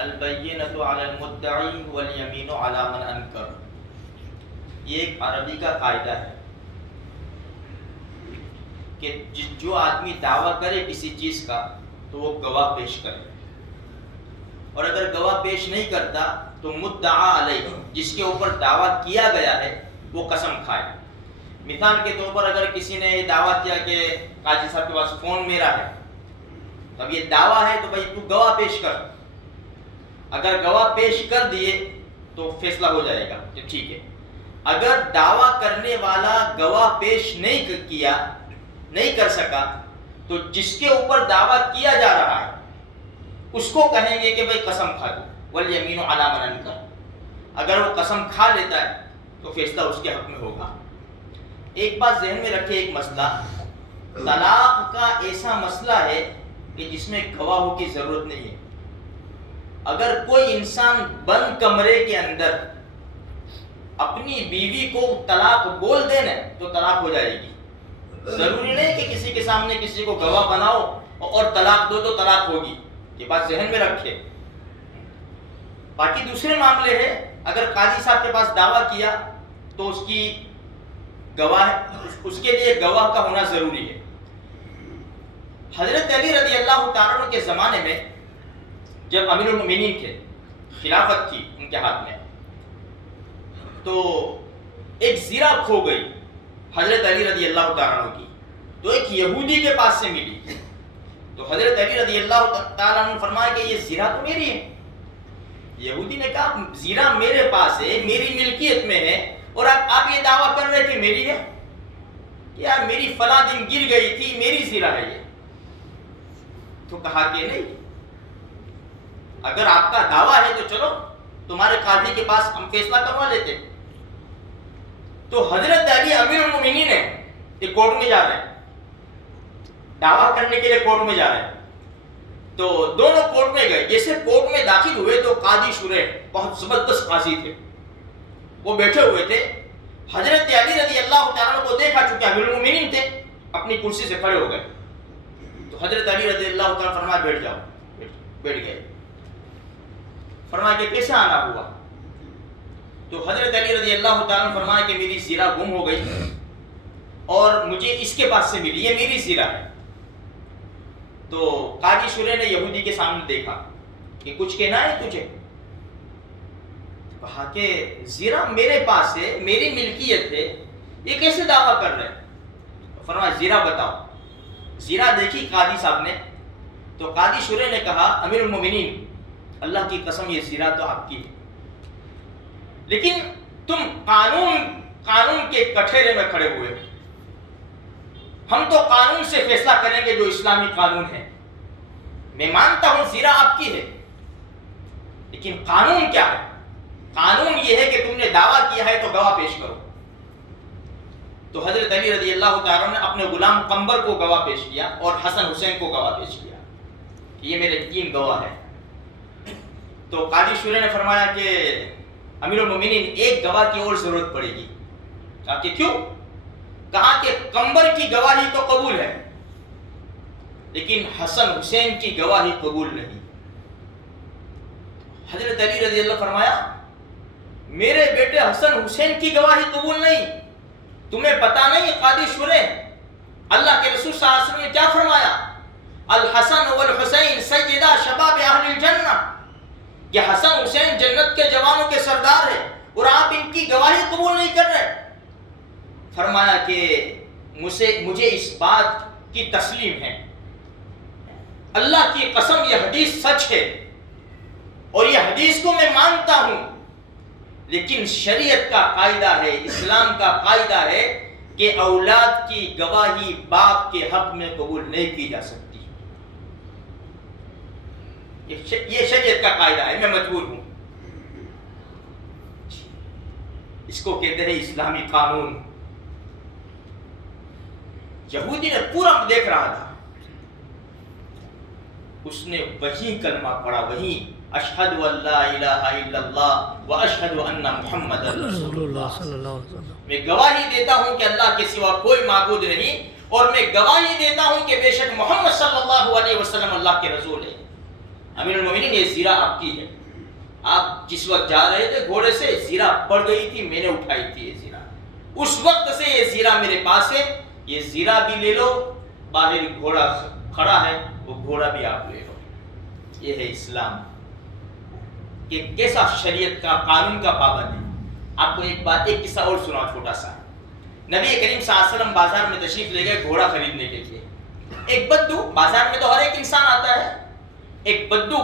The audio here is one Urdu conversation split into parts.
البینۃ علی المدعی والیمین علی من انکر. یہ ایک عربی کا قاعدہ ہے کہ جو آدمی دعویٰ کرے کسی چیز کا تو وہ گواہ پیش کرے، اور اگر گواہ پیش نہیں کرتا تو مدعا علیہ، جس کے اوپر دعویٰ کیا گیا ہے، وہ قسم کھائے. مثال کے طور پر اگر کسی نے یہ دعویٰ کیا کہ قاضی صاحب کے پاس فون میرا ہے، تو اب یہ دعویٰ ہے تو بھائی تو گواہ پیش کر. اگر گواہ پیش کر دیے تو فیصلہ ہو جائے گا کہ ٹھیک ہے. اگر دعویٰ کرنے والا گواہ پیش نہیں کر سکا تو جس کے اوپر دعویٰ کیا جا رہا ہے اس کو کہیں گے کہ بھائی قسم کھا دو، والیمین علی من انکر. اگر وہ قسم کھا لیتا ہے تو فیصلہ اس کے حق میں ہوگا. ایک بات ذہن میں رکھے، ایک مسئلہ طلاق کا ایسا مسئلہ ہے کہ جس میں گواہوں کی ضرورت نہیں ہے. اگر کوئی انسان بند کمرے کے اندر اپنی بیوی کو طلاق بول دے نا تو طلاق ہو جائے گی. ضروری نہیں کہ کسی کے سامنے کسی کو گواہ بناؤ اور طلاق دو تو طلاق ہوگی. یہ بات ذہن میں رکھے. باقی دوسرے معاملے ہیں، اگر قاضی صاحب کے پاس دعویٰ کیا تو اس کے لیے گواہ کا ہونا ضروری ہے. حضرت علی رضی اللہ تعالیٰ عنہ کے زمانے میں جب امیر المومنین تھے، خلافت تھی ان کے ہاتھ میں، تو ایک زیرہ کھو گئی حضرت علی رضی اللہ تعالیٰ عنہ کی. تو ایک یہودی کے پاس سے ملی. تو حضرت علی رضی اللہ تعالیٰ عنہ فرمایا کہ یہ زیرہ تو میری ہے. یہودی نے کہا زیرہ میرے پاس ہے، میری ملکیت میں ہے، اور آپ یہ دعویٰ کر رہے کہ میری ہے؟ کہ یار میری فلاں دن گر گئی تھی، میری زیرہ ہے یہ. تو کہا کہ نہیں، اگر آپ کا دعویٰ ہے تو چلو تمہارے قاضی کے پاس ہم فیصلہ کروا لیتے. تو حضرت علی امیر المومنین ہے، یہ کورٹ میں جا رہے ہیں، دعویٰ کرنے کے لیے کورٹ میں جا رہے ہیں. تو دونوں کورٹ میں گئے. جیسے کورٹ میں داخل ہوئے تو قاضی شریح بہت زبردست قاضی تھے، وہ بیٹھے ہوئے تھے. حضرت علی رضی اللہ تعالیٰ کو دیکھا، چونکہ امیر المومنین تھے، اپنی کرسی سے کھڑے ہو گئے. تو حضرت علی رضی اللہ تعالیٰ فرمایا بیٹھ جاؤ. بیٹھ گئے. فرمایا کہ کیسے آنا ہوا؟ تو حضرت علی رضی اللہ تعالیٰ نے فرمایا کہ میری زیرہ گم ہو گئی اور مجھے اس کے پاس سے ملی، یہ میری زیرہ ہے. تو قاضی شریح نے یہودی کے سامنے دیکھا کہ کچھ کہنا ہے تجھے؟ کہا کہ زیرہ میرے پاس ہے، میری ملکیت ہے، یہ کیسے دعویٰ کر رہے ہیں؟ فرمایا زیرہ بتاؤ. زیرہ دیکھی قاضی صاحب نے. تو قاضی شریح نے کہا امیر المومنین اللہ کی قسم یہ زیرہ تو آپ کی ہے، لیکن تم قانون کے کٹہرے میں کھڑے ہوئے. ہم تو قانون سے فیصلہ کریں گے جو اسلامی قانون ہے. میں مانتا ہوں زیرہ آپ کی ہے، لیکن قانون کیا ہے؟ قانون یہ ہے کہ تم نے دعویٰ کیا ہے تو گواہ پیش کرو. تو حضرت علی رضی اللہ تعالیٰ نے اپنے غلام قمبر کو گواہ پیش کیا اور حسن حسین کو گواہ پیش کیا کہ یہ میرے 3 گواہ ہیں. تو قاضی شریح نے فرمایا کہ امیر المومنین ایک گواہ کی اور ضرورت پڑے گی. کہا کہ کیوں؟ کہا کہ قمبر کی گواہی تو قبول ہے لیکن حسن حسین کی گواہی قبول نہیں. حضرت علی رضی اللہ فرمایا میرے بیٹے حسن حسین کی گواہی قبول نہیں؟ تمہیں پتا نہیں قاضی شریح اللہ کے رسول صلی اللہ علیہ وسلم نے کیا فرمایا؟ الحسن والحسین سیدہ شباب اہل الجنہ، کہ حسن حسین جنت کے جوانوں کے سردار ہیں اور آپ ان کی گواہی قبول نہیں کر رہے. فرمایا کہ مجھے اس بات کی تسلیم ہے، اللہ کی قسم یہ حدیث سچ ہے اور یہ حدیث کو میں مانتا ہوں، لیکن شریعت کا قاعدہ ہے، اسلام کا قاعدہ ہے کہ اولاد کی گواہی باپ کے حق میں قبول نہیں کی جا سکتی. یہ شریعت کا قاعدہ ہے، میں مجبور ہوں. اس کو کہتے ہیں اسلامی قانون. یہودی نے پورا دیکھ رہا تھا، اس نے وہی کلمہ پڑھا، وہی اشہد ان لا الہ الا اللہ واشہد ان محمد رسول اللہ صلی اللہ علیہ وسلم. میں گواہی دیتا ہوں کہ اللہ کے سوا کوئی معبود نہیں، اور میں گواہی دیتا ہوں کہ بے شک محمد صلی اللہ علیہ وسلم اللہ کے رسول ہے. امیر المومنین یہ زیرہ آپ کی ہے، آپ جس وقت جا رہے تھے گھوڑے سے زیرہ پڑ گئی تھی، میں نے اٹھائی تھی یہ زیرہ، اس وقت سے یہ زیرہ میرے پاس ہے، یہ زیرہ بھی لے لو، باہر گھوڑا کھڑا ہے وہ گھوڑا بھی آپ لے لو۔ یہ ہے اسلام کہ کیسا شریعت کا قانون کا پابند ہے۔ آپ کو ایک قصہ اور سنا چھوٹا سا۔ نبی کریم صلی اللہ علیہ وسلم بازار میں تشریف لے گئے گھوڑا خریدنے کے لیے۔ ایک بدو، بازار میں تو ہر ایک انسان آتا ہے، ایک بدو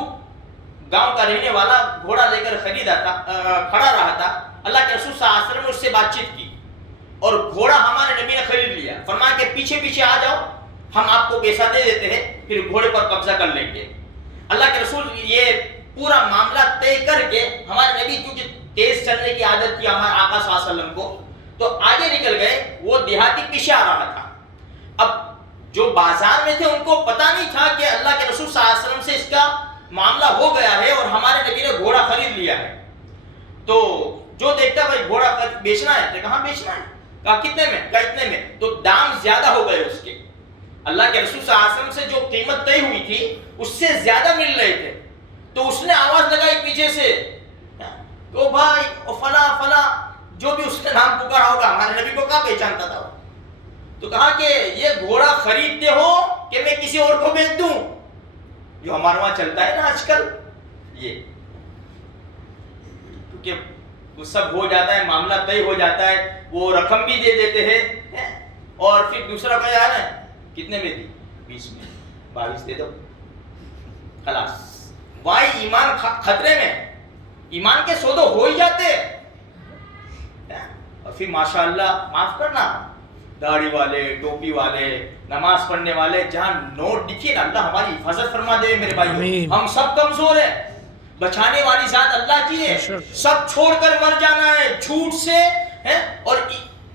گاؤں کا رہنے والا گھوڑا لے کر کھڑا رہا تھا۔ اللہ کے رسول صلی اللہ علیہ وسلم نے اس سے بات چیت کی اور گھوڑا ہمارے نبی نے خرید لیا، فرمایا کہ پیچھے پیچھے آ جاؤ، ہم آپ کو پیسہ دے دیتے ہیں، پھر گھوڑے پر قبضہ کر لیں گے۔ اللہ کے رسول یہ پورا معاملہ طے کر کے، ہمارے نبی کیونکہ تیز چلنے کی عادت تھی ہمارے آقا صلی اللہ علیہ وسلم کو، تو آگے نکل گئے، وہ دیہاتی پیچھے آ رہا تھا۔ اب جو بازار میں تھے ان کو پتا نہیں تھا کہ اللہ کے رسول صلی اللہ علیہ وسلم سے اس کا معاملہ ہو گیا ہے اور ہمارے نبی نے گھوڑا خرید لیا ہے۔ تو جو دیکھتا بھائی گھوڑا بیچنا ہے، تو کہاں بیچنا ہے؟ کہا کتنے میں؟ کہا اتنے میں۔ تو دام زیادہ ہو گئے اس کے، اللہ کے رسول صلی اللہ علیہ وسلم سے جو قیمت طے ہوئی تھی اس سے زیادہ مل رہے تھے۔ تو اس نے آواز لگائی پیچھے سے، او بھائی او فلاں فلاں، جو بھی اس نے نام پکارا ہوگا، ہمارے نبی کو کہاں پہچانتا تھا؟ تو کہا کہ یہ گھوڑا خریدتے ہو کہ میں کسی اور کو بیچ دوں؟ جو ہمارے وہاں چلتا ہے نا آج کل، یہ کیونکہ وہ سب ہو جاتا ہے، معاملہ طے ہو جاتا ہے، وہ رقم بھی دے دیتے ہیں اور پھر دوسرا کا یار ہے کتنے میں دی؟ 20 میں، 22 دے دو، خلاص۔ وہاں ایمان خطرے میں، ایمان کے سودے ہو ہی جاتے اور پھر ماشاءاللہ معاف کرنا، داڑھی والے، ٹوپی والے، نماز پڑھنے والے، جہاں نوٹ دکھے نا، اللہ ہماری حفاظت فرما دے میرے بھائی، ہم سب کمزور ہیں، بچانے والی ذات اللہ کی ہے، سب چھوڑ کر مر جانا ہے جھوٹ سے اور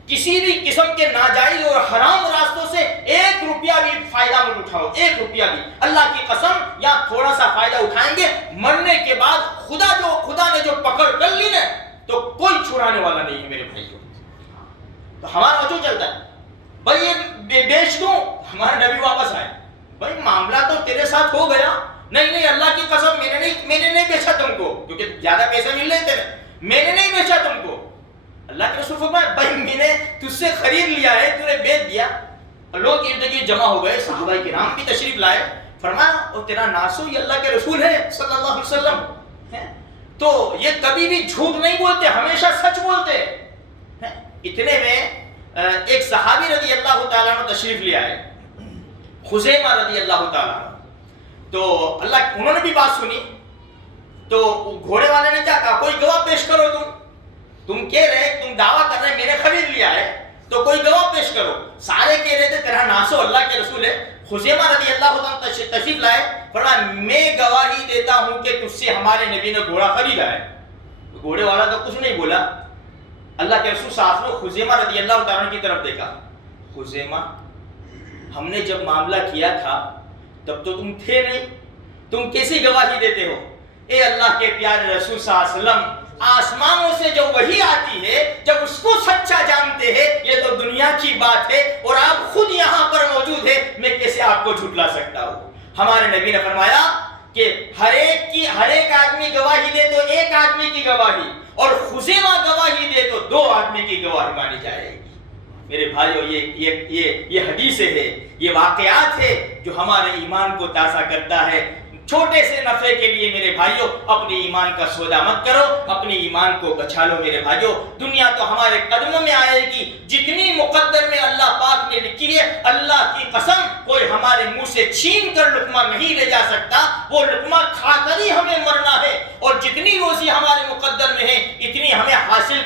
کسی بھی قسم کے ناجائز اور حرام راستوں سے 1 روپیہ بھی فائدہ مت اٹھاؤ، 1 روپیہ بھی، اللہ کی قسم یا تھوڑا سا فائدہ اٹھائیں گے، مرنے کے بعد خدا نے جو پکڑ کر لی نا تو کوئی چھڑانے والا نہیں ہے میرے بھائیوں۔ تو ہمارا جو چلتا ہے بھائی یہ بیچ دوں، ہمارے نبی واپس آئے، بھائی معاملہ تو تیرے ساتھ ہو گیا، نہیں اللہ کی قسم میں نے نہیں بیچا تم کو، کیونکہ زیادہ پیسے مل رہے تھے، میں نے نہیں بیچا تم کو۔ اللہ کے رسول فرمایا بھائی میں نے تجھ سے خرید لیا ہے، تو نے بیچ دیا۔ لوگ ارد گرد جمع ہو گئے، صحابہ کرام بھی تشریف لائے، فرمایا اور تیرا ناسو یہ اللہ کے رسول ہے صلی اللہ علیہ وسلم، تو یہ کبھی بھی جھوٹ نہیں بولتے، ہمیشہ سچ بولتے۔ اتنے میں ایک صحابی رضی اللہ تعالیٰ عنہ تشریف لے آئے، خزیمہ رضی اللہ تعالیٰ عنہ، تو انہوں نے بھی بات سنی، تو گھوڑے والے نے کیا کہا، کوئی گواہ پیش کرو، تم کہہ رہے، تم دعویٰ کر رہے میں نے خرید لیا ہے، تو کوئی گواہ پیش کرو۔ سارے کہہ رہے تھے تیرا ناسو اللہ کے رسول ہے۔ خزیمہ رضی اللہ عنہ تشریف لائے، فرمایا میں گواہی دیتا ہوں کہ تجھ سے ہمارے نبی نے گھوڑا خریدا ہے۔ گھوڑے والا تو کچھ نہیں بولا، اللہ کے رسول صلی اللہ علیہ وسلم خزیمہ رضی اللہ تعالیٰ کی طرف دیکھا، خزیمہ ہم نے جب معاملہ کیا تھا تب تو تم تھے نہیں، تم کیسی گواہی دیتے ہو؟ اے اللہ کے پیارے رسول صلی اللہ علیہ وسلم، آسمانوں سے جو وحی آتی ہے جب اس کو سچا جانتے ہیں، یہ تو دنیا کی بات ہے اور آپ خود یہاں پر موجود ہیں، میں کیسے آپ کو جھٹلا سکتا ہوں؟ ہمارے نبی نے فرمایا کہ ہر ایک آدمی گواہی دے تو 1 آدمی کی گواہی، اور خزیمہ گواہی دے تو 2 آدمی کی گواہی مانی جائے گی۔ میرے بھائیو یہ حدیثیں ہے، یہ واقعات ہے جو ہمارے ایمان کو تازہ کرتا ہے۔ چھوٹے سے نفع کے لیے میرے بھائیوں اپنے ایمان کا سودا مت کرو، اپنے ایمان کو بچا لو میرے بھائیوں۔ دنیا تو ہمارے قدموں میں آئے گی، جتنی مقدر میں اللہ پاک نے لکھی ہے، اللہ کی قسم کوئی ہمارے منہ سے چھین کر لقمہ نہیں لے جا سکتا، وہ لقمہ کھا کر ہی ہمیں مرنا ہے، اور جتنی روزی ہمارے مقدر میں ہے اتنی ہمیں حاصل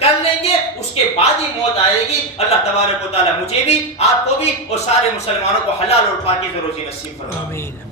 کر لیں گے، اس کے بعد ہی موت آئے گی۔ اللہ تبارک و تعالیٰ مجھے بھی، آپ کو بھی اور سارے مسلمانوں کو حلال اور پاکیزہ روزی نصیب فرمائے۔ آمین۔